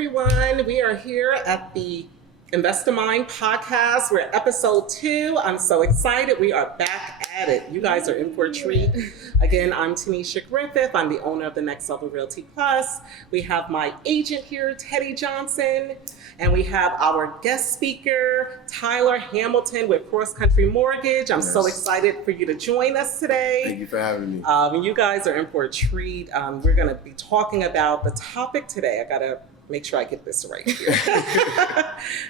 everyone. We are here at the Invest-A-Mind podcast. We're at episode 2. I'm so excited. We are back at it. You guys are in for a treat. Again, I'm Tanisha Griffith. I'm the owner of the Next Level Realty Plus. We have my agent here, Teddy Johnson, and we have our guest speaker, Tyler Hamilton with Cross Country Mortgage. I'm so excited for you to join us today. Thank you for having me. You guys are in for a treat. We're going to be talking about the topic today. I got to make sure I get this right here.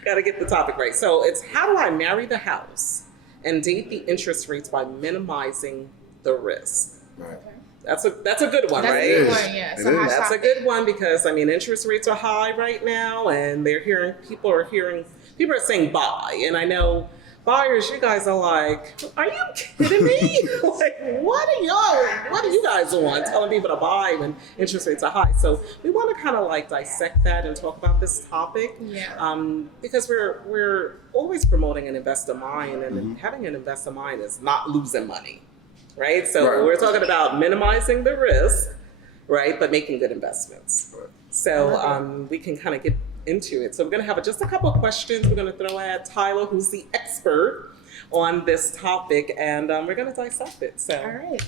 Got to get the topic right. So it's how do I marry the house and date the interest rates by minimizing the risk? Right. That's a good one, That's right? a good one, yeah. So hot That's a topic. good one because interest rates are high right now, and people are saying buy, and I know buyers, you guys are like, are you kidding me? Like, what do you guys want telling people to buy when interest rates are high? So we want to kind of like dissect that and talk about this topic. Yeah. Because we're always promoting an Invest-A-Mind, and having an Invest-A-Mind is not losing money, right? So we're talking about minimizing the risk, right, but making good investments. Right. So we can kind of get into it. So we're going to have just a couple of questions we're going to throw at Tyler, who's the expert on this topic, and we're going to dissect it. So, All right.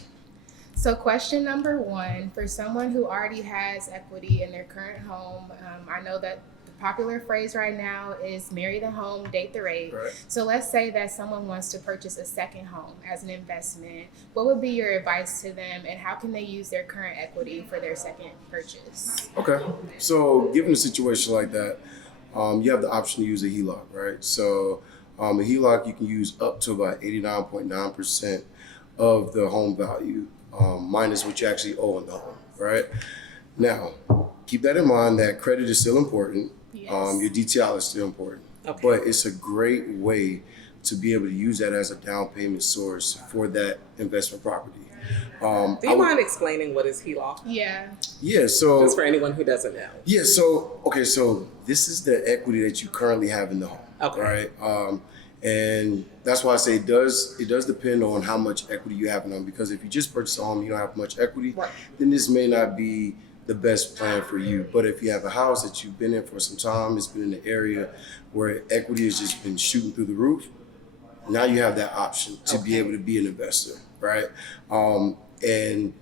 So question number 1, for someone who already has equity in their current home, I know that the popular phrase right now is marry the home, date the rate. Right. So let's say that someone wants to purchase a second home as an investment. What would be your advice to them, and how can they use their current equity for their second purchase? Okay. So given a situation like that, you have the option to use a HELOC, right? So a HELOC, you can use up to about 89.9% of the home value, minus what you actually owe on the home, right? Now, keep that in mind that credit is still important. Yes. Your DTI is still important. Okay. But it's a great way to be able to use that as a down payment source for that investment property. do you mind explaining what is HELOC? Yeah. Yeah, so Just for anyone who doesn't know. yeah, so this is the equity that you currently have in the home. Okay. Right. And that's why I say it does depend on how much equity you have in them, because if you just purchase a home, you don't have much equity, Right. then this may not be the best plan for you. But if you have a house that you've been in for some time, it's been in an area where equity has just been shooting through the roof, now you have that option to be able to be an investor, right? And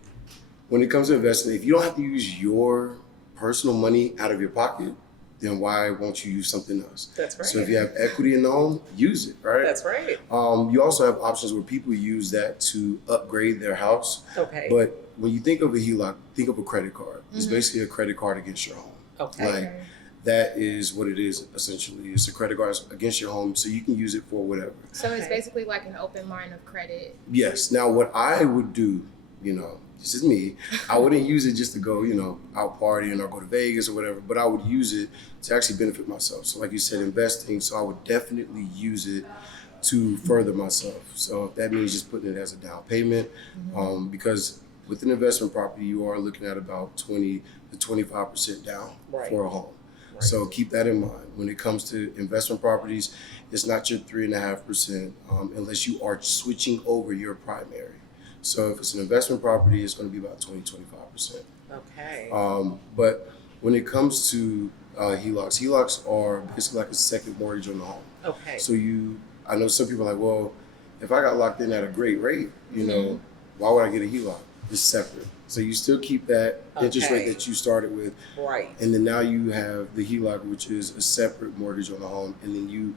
when it comes to investing, if you don't have to use your personal money out of your pocket, then why won't you use something else? That's right. So if you have equity in the home, use it, right? That's right. You also have options where people use that to upgrade their house. Okay. But when you think of a HELOC, think of a credit card. It's basically a credit card against your home. Okay. Like, that is what it is, essentially. It's a credit card against your home, so you can use it for whatever. So it's Okay. basically like an open line of credit. Yes. Now, what I would do, this is me, I wouldn't use it just to go, out partying or go to Vegas or whatever, but I would use it to actually benefit myself. So like you said, investing, so I would definitely use it to further myself. So if that means just putting it as a down payment, because with an investment property, you are looking at about 20 to 25% down Right. for a home. Right. So keep that in mind. When it comes to investment properties, it's not your 3.5% unless you are switching over your primary. So if it's an investment property, it's going to be about 20-25%. Okay. But when it comes to HELOCs are basically like a second mortgage on the home. Okay. So I know some people are like, well, if I got locked in at a great rate, why would I get a HELOC? It's separate. So you still keep that interest rate Okay. that you started with. Right. And then now you have the HELOC, which is a separate mortgage on the home. And then you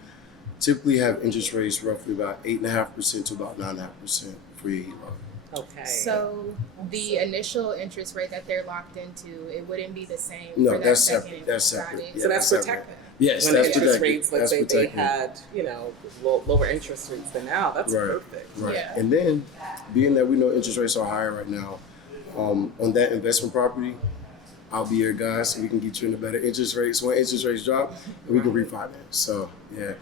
typically have interest rates roughly about 8.5% to about 9.5% for your HELOC. Okay. So the initial interest rate that they're locked into, it wouldn't be the same No, for that that's second. separate. That's separate. Got it. Yeah, So that's that's protected. Yes, When that's the interest protected. rates, let's That's say they protected. had, lower interest rates than now, that's Right. perfect. Right. Yeah. And then, being that we know interest rates are higher right now, on that investment property, I'll be your guy so we can get you into better interest rates. When interest rates drop, and we can refinance. So, yeah.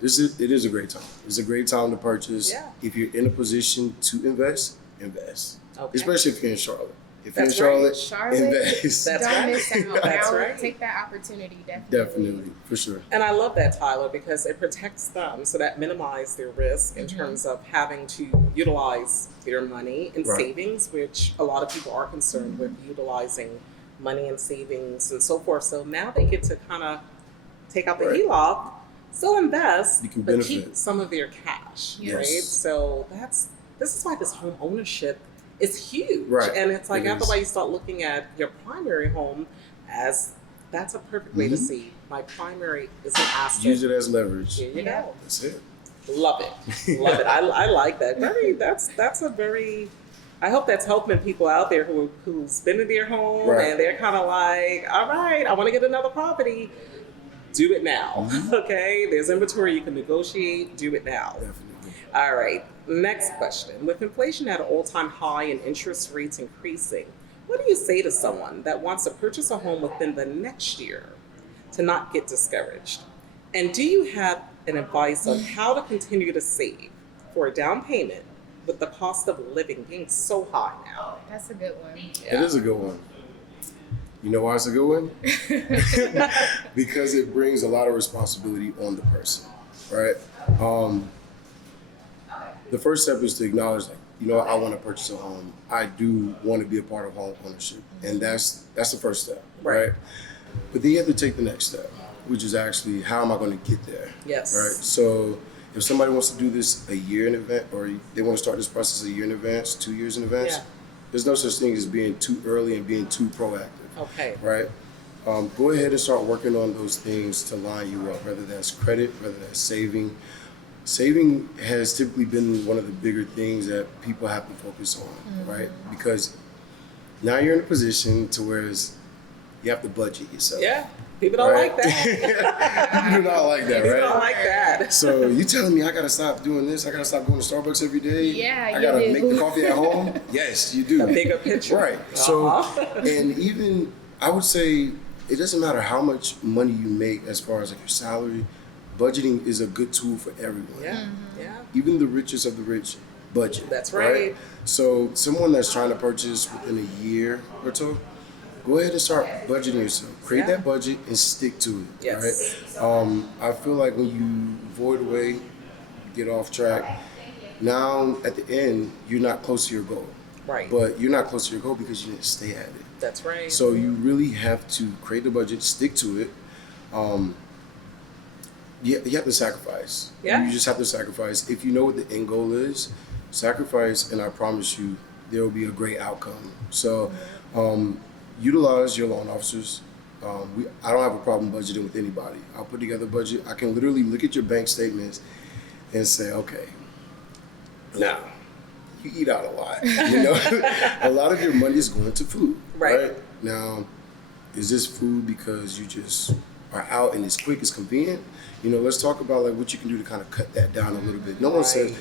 It is a great time. It's a great time to purchase. Yeah. If you're in a position to invest. Okay. Especially if you're in Charlotte. If you're in That's right. Charlotte, Charlotte, invest. That's don't right. miss out. That's Now right. take that opportunity, definitely. Definitely, for sure. And I love that, Tyler, because it protects them, so that minimizes their risk in terms of having to utilize their money in Right. savings, which a lot of people are concerned with utilizing money and savings and so forth. So now they get to kind of take out the Right. HELOC, still invest, You can but keep benefit. some of their cash, Yes. right? So this is why this home ownership is huge. Right. And it's like It after a is. while you start looking at your primary home as that's a perfect way to Mhm. see my primary is an asset. Use it as leverage. Here you Yeah. go. That's it. Love it. Love it. I like that. That's a very I hope that's helping people out there who's been in their home Right. and they're kind of like, all right, I want to get another property. Do it now. Mhm. Okay? There's inventory you can negotiate. Do it now. Definitely. All right. Next question. With inflation at an all-time high and interest rates increasing, what do you say to someone that wants to purchase a home within the next year to not get discouraged? And do you have an advice on how to continue to save for a down payment with the cost of living being so high now? That's a good one. It is a good one. You know why it's a good one? Because it brings a lot of responsibility on the person, right? The first step is to acknowledge, like, you know, I want to purchase a home. I do want to be a part of home ownership, and that's the first step, Right. right? But then you have to take the next step, which is actually how am I going to get there, Yes. right? So if somebody wants to do this a year in advance, or they want to start this process a year in advance, 2 years in advance, Yeah. there's no such thing as being too early and being too proactive. Okay. Right? Go ahead and start working on those things to line you up, whether that's credit, whether that's saving. Saving has typically been one of the bigger things that people have to focus on, right? Because now you're in a position to where you have to budget yourself. Yeah. People don't right? like that. You do not like that, People don't right? like that. So you telling me I gotta stop doing this? I gotta stop going to Starbucks every day? Yeah, I you gotta do. make the coffee at home? Yes, you do. The bigger picture. Right. So, Uh-huh. and even I would say it doesn't matter how much money you make as far as like your salary. Budgeting is a good tool for everyone. Yeah. Yeah. Even the richest of the rich budget. That's right. So someone that's trying to purchase within a year or so, go ahead and start budgeting yourself. Create Yeah. that budget and stick to it. Yes. Right. I feel like when you void away, you get off track. Now at the end, you're not close to your goal. Right. But you're not close to your goal because you didn't stay at it. That's right. So you really have to create a budget, stick to it. You have to sacrifice. Yeah. You just have to sacrifice. If you know what the end goal is, sacrifice, and I promise you, there will be a great outcome. So utilize your loan officers. I don't have a problem budgeting with anybody. I'll put together a budget. I can literally look at your bank statements and say, okay, now you eat out a lot. You know, a lot of your money is going to food. Right. Now, is this food because you just are out and it's quick, it's convenient? You know, let's talk about like what you can do to kind of cut that down a little bit. No one says,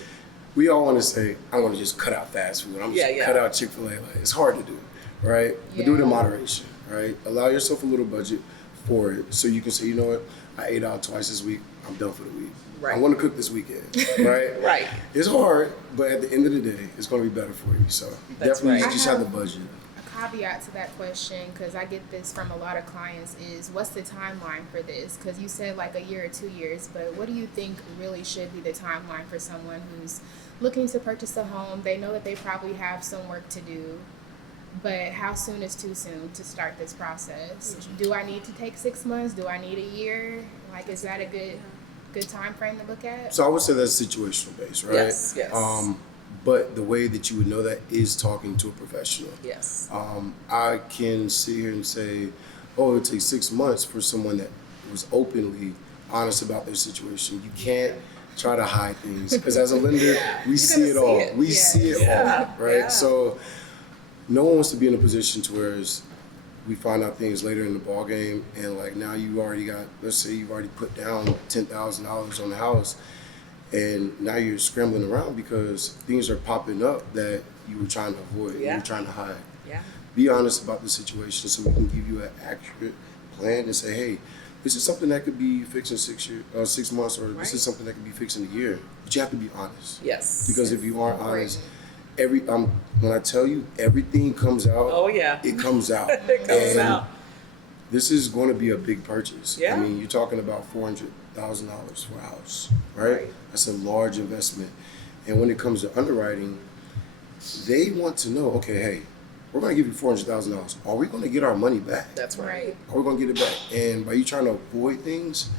we all want to say, I want to just cut out fast food. I'm just Yeah, yeah. cut out Chick-fil-A. Like, it's hard to do, right? But do it in Yeah. moderation, right? Allow yourself a little budget for it so you can say, you know what, I ate out twice this week. I'm done for the week. Right. I want to cook this weekend, right? Right. It's hard, but at the end of the day, it's going to be better for you. So That's definitely right. just have the budget. A caveat to that question, because I get this from a lot of clients, is what's the timeline for this? Because you said like a year or 2 years, but what do you think really should be the timeline for someone who's looking to purchase a home? They know that they probably have some work to do, but how soon is too soon to start this process? Do I need to take 6 months? Do I need a year? Like, is that a good time frame to look at? So I would say that's situational based, right? Yes, yes. But the way that you would know that is talking to a professional. Yes. I can sit here and say, oh, it takes 6 months for someone that was openly honest about their situation. You can't try to hide things because as a lender, we see it see all. it. We Yeah. see it Yeah. all, right? Yeah. So no one wants to be in a position to where we find out things later in the ball game and like now you already got, let's say you've already put down $10,000 on the house and now you're scrambling around because things are popping up that you were trying to avoid, you Yeah. were trying to hide. Yeah. Be honest about the situation so we can give you an accurate plan and say, hey, this is something that could be fixed in 6 months, or Right. this is something that could be fixed in a year. But you have to be honest. Yes. Because if you aren't honest, Right. when I tell you everything comes out, Oh yeah. it comes out. It comes And out. This is going to be a big purchase. Yeah. I mean, you're talking about $400,000 for a house, right? Right. That's a large investment. And when it comes to underwriting, they want to know, okay, hey, we're going to give you $400,000. Are we going to get our money back? That's right. Are we going to get it back? And by you trying to avoid things,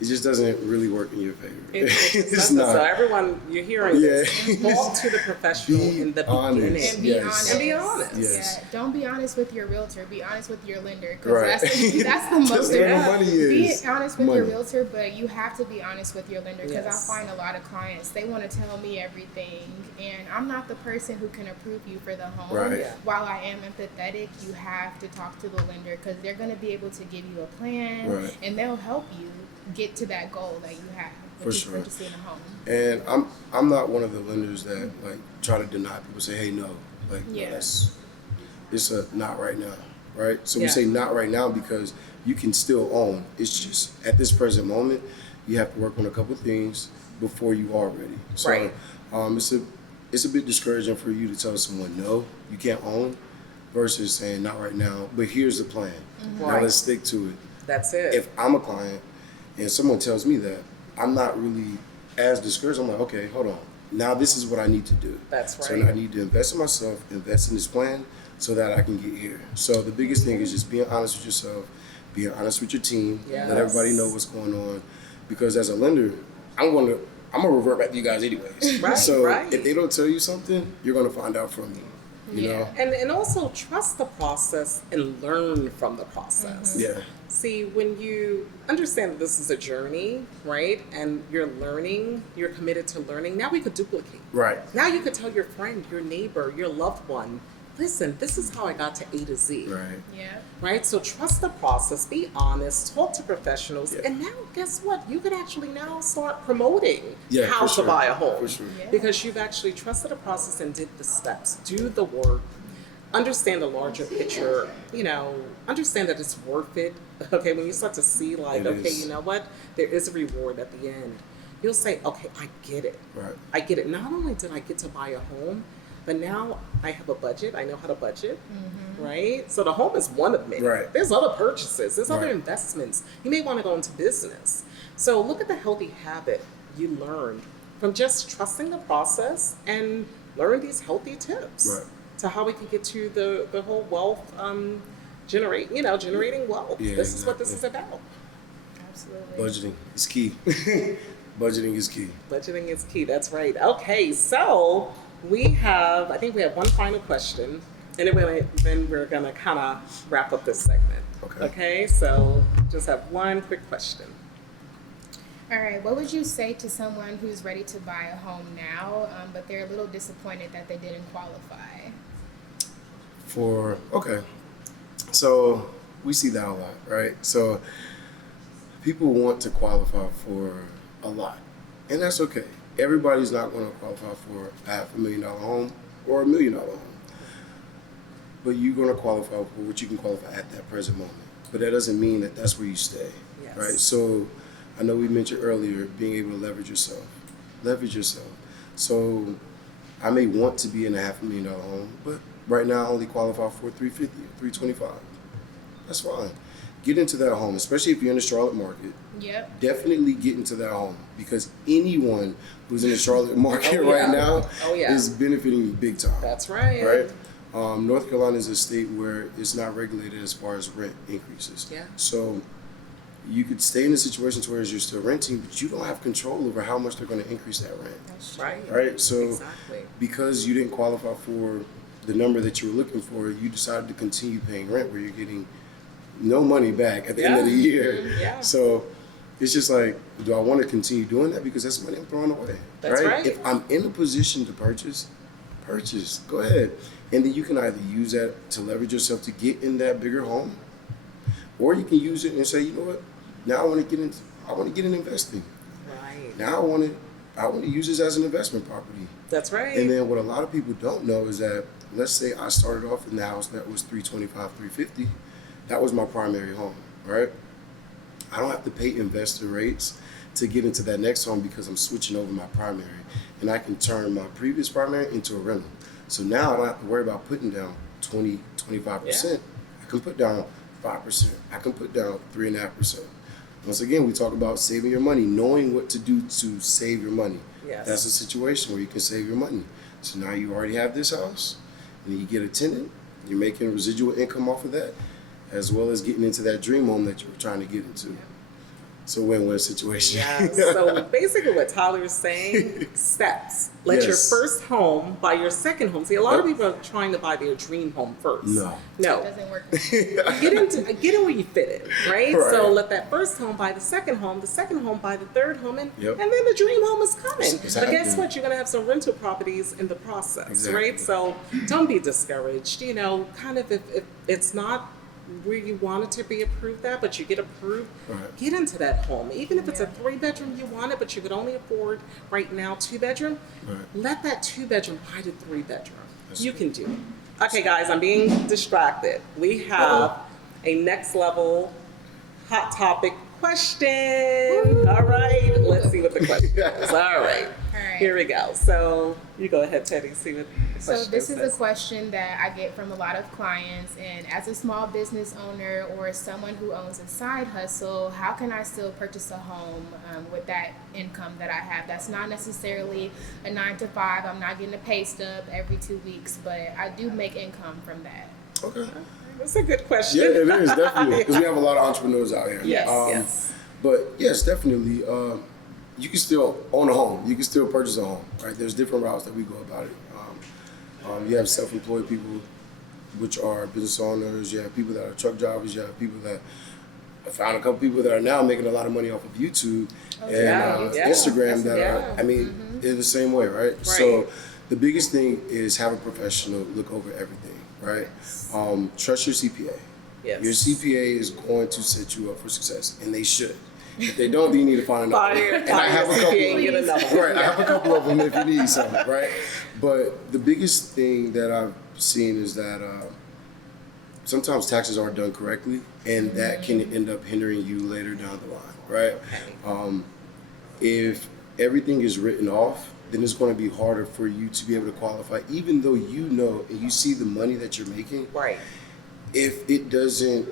it just doesn't really work in your favor. It's It's not. not. So everyone, you're hearing this. Yeah. Talk to the professional Be in the honest. beginning. And be Yes. honest. And be honest. Yes. Yeah, don't be honest with your realtor. Be honest with your lender, because Right. that's the most Just where the important. money is. Be honest with your Money. realtor, but you have to be honest with your lender, because Yes. I find a lot of clients, they want to tell me everything, and I'm not the person who can approve you for the home. Right. Yeah. While I am empathetic, you have to talk to the lender, because they're going to be able to give you a plan, Right. and they'll help you get to that goal that you have For when you sure. purchasing a home. And I'm not one of the lenders that like try to deny people, say, hey, no. Like, no, Yeah. it's a not right now, right? So Yeah. we say not right now because you can still own. It's just at this present moment, you have to work on a couple things before you are ready. So Right. it's a bit discouraging for you to tell someone no, you can't own, versus saying not right now, but here's the plan. Now Right. let's stick to it. That's it. If I'm a client and someone tells me that, I'm not really as discouraged. I'm like, okay, hold on. Now this is what I need to do. That's So right. now I need to invest in myself, invest in this plan so that I can get here. So the biggest thing is just being honest with yourself, being honest with your team, Yes. let everybody know what's going on. Because as a lender, I'm gonna revert back to you guys anyways. Right, so right. if they don't tell you something, you're gonna find out from me. You Yeah. know? And also trust the process and learn from the process. Yeah. See, when you understand that this is a journey, right, and you're learning, you're committed to learning, now we could duplicate. Right. Now you could tell your friend, your neighbor, your loved one, listen, this is how I got to A to Z. Right. Yeah. Right? So trust the process, be honest, talk to professionals, Yeah. and now guess what? You could actually now start promoting Yeah, how for to sure. buy a home. For sure. Yeah. Because you've actually trusted the process and did the steps, do the work, understand the larger picture, understand that it's worth it. Okay, when you start to see like, It okay, is. you know what? There is a reward at the end. You'll say, okay, I get it. Right. I get it. Not only did I get to buy a home, but now I have a budget. I know how to budget, right? So the home is one of many. Right. There's other purchases. There's other Right. investments. You may want to go into business. So look at the healthy habit you learned from just trusting the process and learn these healthy tips Right. to how we can get to the whole wealth generating wealth. Yeah, This is what this is exactly. about. Absolutely. Budgeting is key. Budgeting is key. Budgeting is key. That's right. Okay, so I think we have one final question, and then we're gonna kind of wrap up this segment. Okay. Okay. So just have one quick question. All right. What would you say to someone who's ready to buy a home now, but they're a little disappointed that they didn't qualify? Okay. So we see that a lot, right? So people want to qualify for a lot, and that's okay. Everybody's not going to qualify for a $500,000 home or $1 million home, but you're going to qualify for what you can qualify at that present moment. But that doesn't mean that that's where you stay, Yes. right? So I know we mentioned earlier being able to leverage yourself. So I may want to be in a $500,000 home, but right now I only qualify for $350,000 or $325,000. That's fine. Get into that home, especially if you're in the Charlotte market. Yep. Definitely get into that home, because anyone who's in the Charlotte market Oh, yeah. right now Oh, yeah. is benefiting big time. That's right. Right? North Carolina is a state where it's not regulated as far as rent increases. Yeah. So you could stay in a situation where you're still renting, but you don't have control over how much they're going to increase that rent. That's true. Right. Right? So Exactly. because you didn't qualify for the number that you were looking for, you decided to continue paying rent where you're getting no money back at the end of the Yeah. year. Yeah. So it's just like, do I want to continue doing that? Because that's money I'm throwing away. That's right. If I'm in a position to purchase. Go ahead. And then you can either use that to leverage yourself to get in that bigger home, or you can use it and say, you know what? Now I want to get in investing. Right. Now I want to use this as an investment property. That's right. And then what a lot of people don't know is that, let's say I started off in the house that was $325,000, $350,000. That was my primary home, right? I don't have to pay investor rates to get into that next home because I'm switching over my primary, and I can turn my previous primary into a rental. So now I don't have to worry about putting down 20, 25%. I can put down 5%. I can put down 3.5%. Once again, we talk about saving your money, knowing what to do to save your money. Yes. That's a situation where you can save your money. So now you already have this house, and then you get a tenant, You're making residual income off of that, as well as getting into that dream home that you were trying to get into. It's a win-win situation. Yeah. So basically, what Tyler is saying, steps. Let your Yes. first home buy your second home. See, a lot of people are trying to buy their dream home first. No. It No. doesn't work. Get in where you fit in, right? Right. So let that first home buy the second home buy the third home, and Yep. then the dream home is coming. It's But guess happening. what? You're gonna have some rental properties in the process, Exactly. right? So don't be discouraged. You know, kind of if it's not where you want it to be approved at, but you get approved, Right. get into that home. Even if it's a Yeah. 3-bedroom you want it, but you could only afford right now 2-bedroom, Right. let that 2-bedroom buy the 3-bedroom. That's You good. can do it. Okay, guys, I'm being distracted. We have a next level hot topic question. All right, let's see what the question is. All right, All right. here we go. So you go ahead, Teddy. See what the So question this is a says. question that I get from a lot of clients, and as a small business owner or someone who owns a side hustle, how can I still purchase a home with that income that I have? That's not necessarily a 9 to 5. I'm not getting a pay stub every 2 weeks, but I do make income from that. Okay. That's a good question. Yeah, it is definitely because we have a lot of entrepreneurs out here. Yes, yes. But yes, definitely, you can still own a home. You can still purchase a home, right? There's different routes that we go about it. You have self-employed people, which are business owners. You have people that are truck drivers. You have people that I found a couple people that are now making a lot of money off of YouTube and yeah. Instagram that Yeah. are, I mean, they're the same way, right? So the biggest thing is have a professional look over everything, right? Trust your CPA. Yes. Your CPA is going to set you up for success, and they should. If they don't, then you need to find another. Fire, And I have a couple. CPA and get another one. Right, I have a couple of them if you need some, right? But the biggest thing that I've seen is that sometimes taxes aren't done correctly, and that can end up hindering you later down the line, right? If everything is written off, then it's going to be harder for you to be able to qualify, even though you know and you see the money that you're making. Right. If it doesn't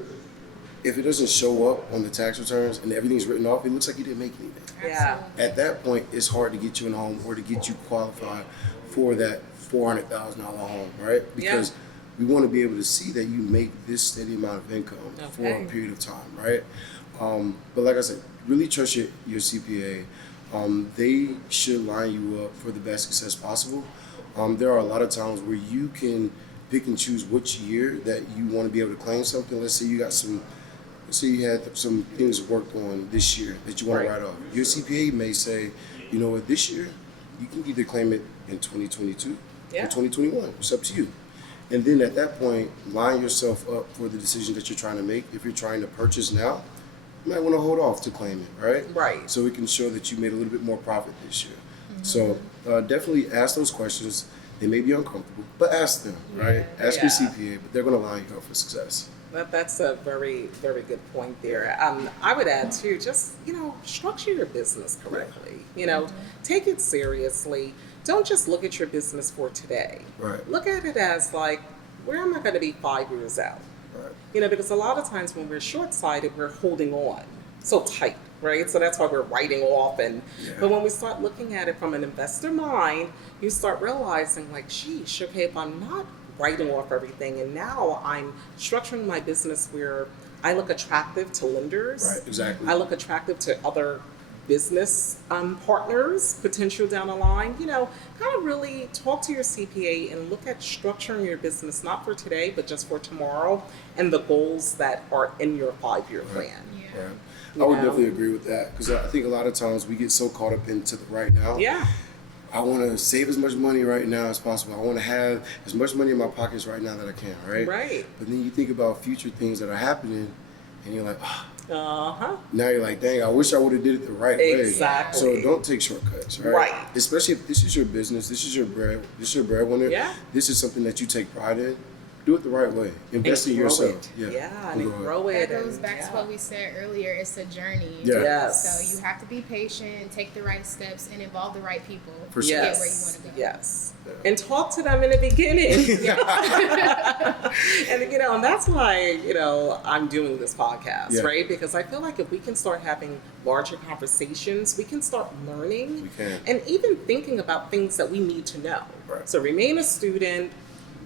show up on the tax returns and everything's written off, it looks like you didn't make anything. Yeah. At that point, it's hard to get you in a home or to get you qualified for that $400,000 home, right? Because we want to be able to see that you make this steady amount of income for a period of time, right? But like I said, really trust your CPA. They should line you up for the best success possible. There are a lot of times where you can pick and choose which year that you want to be able to claim something. Let's say you had some things worked on this year that you want to write off. Your CPA may say, you know what, this year you can either claim it in 2022 or 2021. It's up to you. And then at that point, line yourself up for the decision that you're trying to make. If you're trying to purchase now, you might want to hold off to claim it, right? Right. So it can show that you made a little bit more profit this year. So definitely ask those questions. They may be uncomfortable, but ask them, right? Ask your CPA, but they're going to line you up for success. That's a very, very good point there. I would add too, just, structure your business correctly. Take it seriously. Don't just look at your business for today. Right. Look at it as like, where am I going to be 5 years out? Right. Because a lot of times when we're short-sighted, we're holding on so tight, right? So that's why we're writing off. But when we start looking at it from an investor mind, you start realizing like, sheesh, okay, if I'm not writing off everything and now I'm structuring my business where I look attractive to lenders. Right, exactly. I look attractive to other business partners, potential down the line, kind of really talk to your CPA and look at structuring your business, not for today, but just for tomorrow and the goals that are in your 5-year plan. Yeah. Right. I would definitely agree with that because I think a lot of times we get so caught up into the right now. Yeah. I want to save as much money right now as possible. I want to have as much money in my pockets right now that I can, right? Right. But then you think about future things that are happening and you're like, Uh-huh. now you're like, dang, I wish I would have did it the right way. Exactly. So don't take shortcuts, right? Right. Especially if this is your business, this is your breadwinner. Yeah. This is something that you take pride in. Do it the right way. Invest in grow yourself. it. And grow it. That goes and- back to what we said earlier. It's a journey. Yeah. Yes. So you have to be patient, take the right steps, and involve the right people For to sure. get where you want to go. Yes. Yeah. And talk to them in the beginning. And that's why, I'm doing this podcast, Yeah. right? Because I feel like if we can start having larger conversations, we can start learning We can. and even thinking about things that we need to know. Right. So remain a student,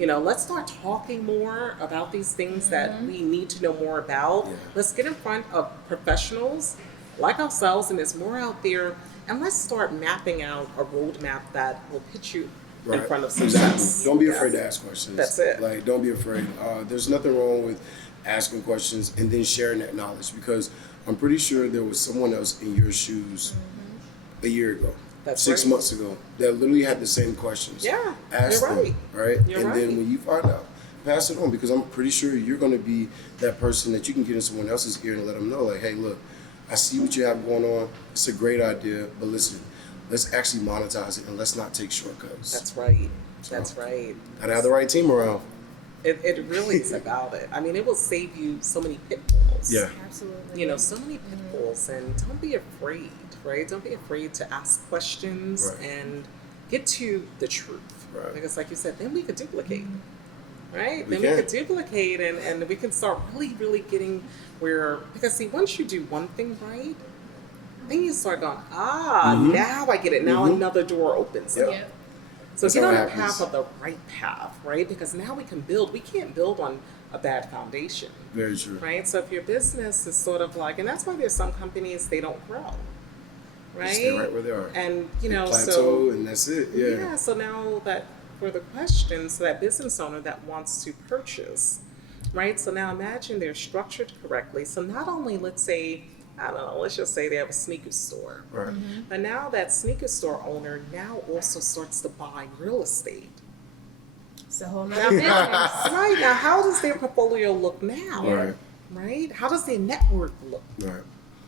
let's start talking more about these things that we need to know more about. Yeah. Let's get in front of professionals like ourselves, and there's more out there, and let's start mapping out a roadmap that will put you in front of success. Exactly. Don't be Yes. afraid to ask questions. That's it. Like, don't be afraid. There's nothing wrong with asking questions and then sharing that knowledge, because I'm pretty sure there was someone else in your shoes a year ago, That's 6 right. months ago, that literally had the same questions. Yeah, Ask you're them, right? You're and right. then when you find out, pass it on, because I'm pretty sure you're going to be that person that you can get in someone else's ear and let them know, like, hey, look, I see what you have going on. It's a great idea, but listen, let's actually monetize it and let's not take shortcuts. That's right. That's right. Gotta have the right team around. It really is about it. I mean, it will save you so many pitfalls. Yeah. Absolutely. So many pitfalls, and don't be afraid, right? Don't be afraid to ask questions Right. and get to the truth. Right. Because, like you said, then we could duplicate, right? We Then can. we could duplicate, and we can start really, really getting where. Because see, once you do one thing right, then you start going, now I get it. Now another door opens up. Yep. So That's get how on it the happens. path of the right path, right? Because now we can build. We can't build on a bad foundation, Very true. right? So if your business is sort of like, and that's why there's some companies they don't grow, They right? stay right where they are. And They plateau, so and that's it. Yeah. yeah. So now that for the question, so that business owner that wants to purchase, right? So now imagine they're structured correctly. So not only, let's say, I don't know, let's just say they have a sneaker store. Right. But now that sneaker store owner now also starts to buy real estate. It's a whole nother business. Right, now how does their portfolio look now? Right. Right? How does their network look, Right.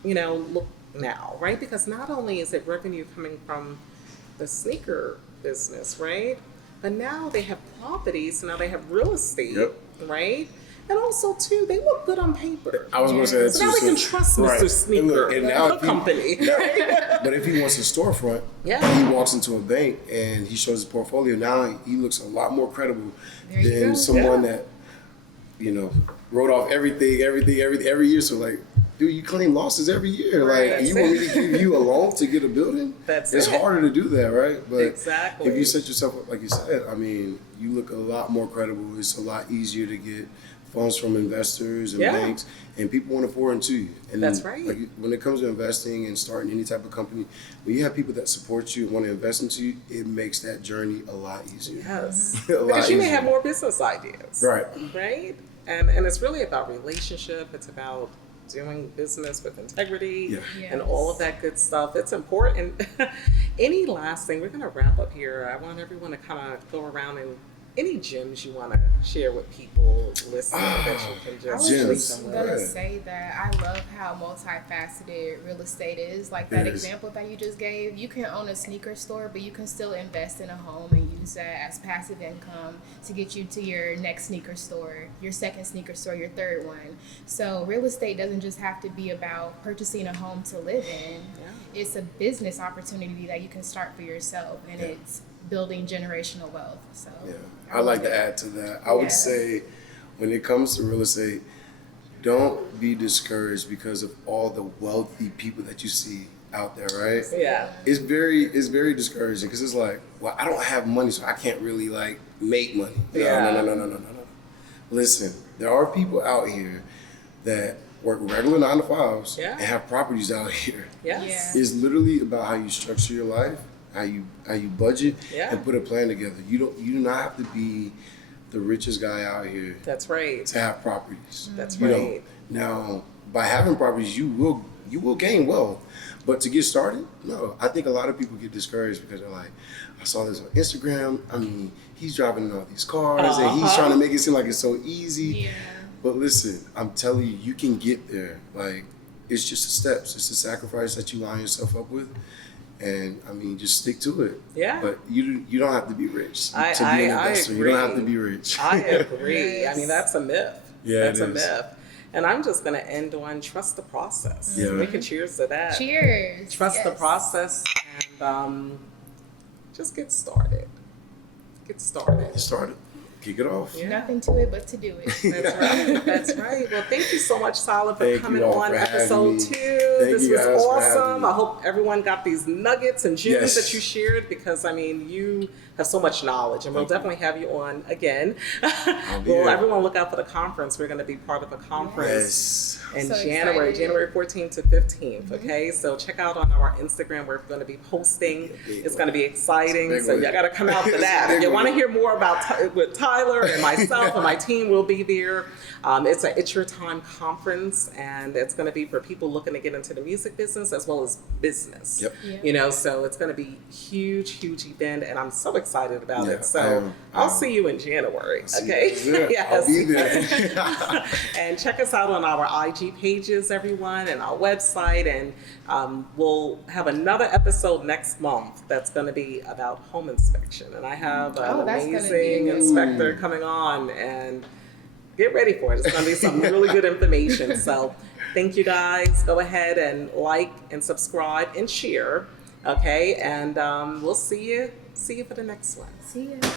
look now, right? Because not only is it revenue coming from the sneaker business, right? But now they have properties, now they have real estate, Yep. right? And also too, they look good on paper. I was going to say that So too. now we can trust Mr. Right. And Sneaker, look, and now the if he- company. But if he wants a storefront, Yeah. and he walks into a bank and he shows his portfolio, now he looks a lot more credible There you than go. someone Yeah. that, wrote off everything every year. So like, dude, you claim losses every year. Right, Like, that's you want me it. to give you a loan to get a building? That's it's it. harder to do that, right? But Exactly. if you set yourself up like you said, I mean, you look a lot more credible. It's a lot easier to get funds from investors and Yeah. banks, and people want to pour into you. And That's right. Like, when it comes to investing and starting any type of company, when you have people that support you and want to invest into you, it makes that journey a lot easier. Yes. A lot Because you may easier. have more business ideas. Right. Right? And it's really about relationship. It's about doing business with integrity Yeah. and all of that good stuff. It's important. Any last thing, we're going to wrap up here. I want everyone to kind of go around and any gems you want to share with people listening that you can I just was Gems. leave just them gonna with. say that I love how multifaceted real estate is. Like that It is. example that you just gave, you can own a sneaker store, but you can still invest in a home and use that as passive income to get you to your next sneaker store, your second sneaker store, your third one. So real estate doesn't just have to be about purchasing a home to live in. Yeah. It's a business opportunity that you can start for yourself, and Yeah. it's building generational wealth. So Yeah, I like to add to that. I would Yeah. say, when it comes to real estate, don't be discouraged because of all the wealthy people that you see out there, right? Yeah. It's very discouraging because it's like, well, I don't have money, so I can't really like make money. Yeah. No. Listen, there are people out here that work regular 9 to 5s Yeah. and have properties out here. Yes. Yeah. It's literally about how you structure your life, how you budget, Yeah. and put a plan together. You do not have to be the richest guy out here That's right. to have properties. That's You know, right. now by having properties, you will gain wealth. But to get started, no. I think a lot of people get discouraged because they're like, I saw this on Instagram. I mean, he's driving all these cars and he's Uh-huh. trying to make it seem like it's so easy. yeah. But listen, I'm telling you, you can get there. Like, it's just the steps. It's the sacrifice that you line yourself up with. And I mean, just stick to it. Yeah. But you don't have to be rich to be I an investor. You don't have to agree. be rich. I agree. Yes. I mean, that's a myth. Yeah, That's it a is. myth. And I'm just going to end on trust the process. Yeah. We can cheers to that. Cheers. Trust the Yes. process and just get started. Get started. Get started. kick it off. Yeah. Nothing to it but to do it. That's right. That's right. Well, thank you so much, Sala, for Thank you coming all on for having episode me. 2. Thank This you was guys for having awesome. me. I hope everyone got these nuggets and gems Yes. that you shared because, I mean, you have so much knowledge, and we'll Thank you. definitely have you on again. I'll be Well, here. everyone look out for the conference. We're going to be part of a conference. Yes. In So January, excited. January 14th to 15th. Okay, so check out on our Instagram. We're going to be posting. big It's one. going to be exciting. It's a So big y'all one. got to come out for It's a that. big If you want to one. hear more about with Tyler and myself and my team, will be there. It's a It's Your Time conference, and it's going to be for people looking to get into the music business as well as business. Yep. Yeah. You know, so it's going to be huge event, and I'm so excited about Yeah, it. So I am. I'll see you in January. See Okay. you guys there. I'll be there. And check us out on our IG pages, everyone, and our website. And we'll have another episode next month that's going to be about home inspection. And I have an Oh, that's gonna be amazing good. inspector coming on, and get ready for it. It's going to be some really good information. So thank you guys. Go ahead and like and subscribe and share. Okay, and we'll see you for the next one. See ya.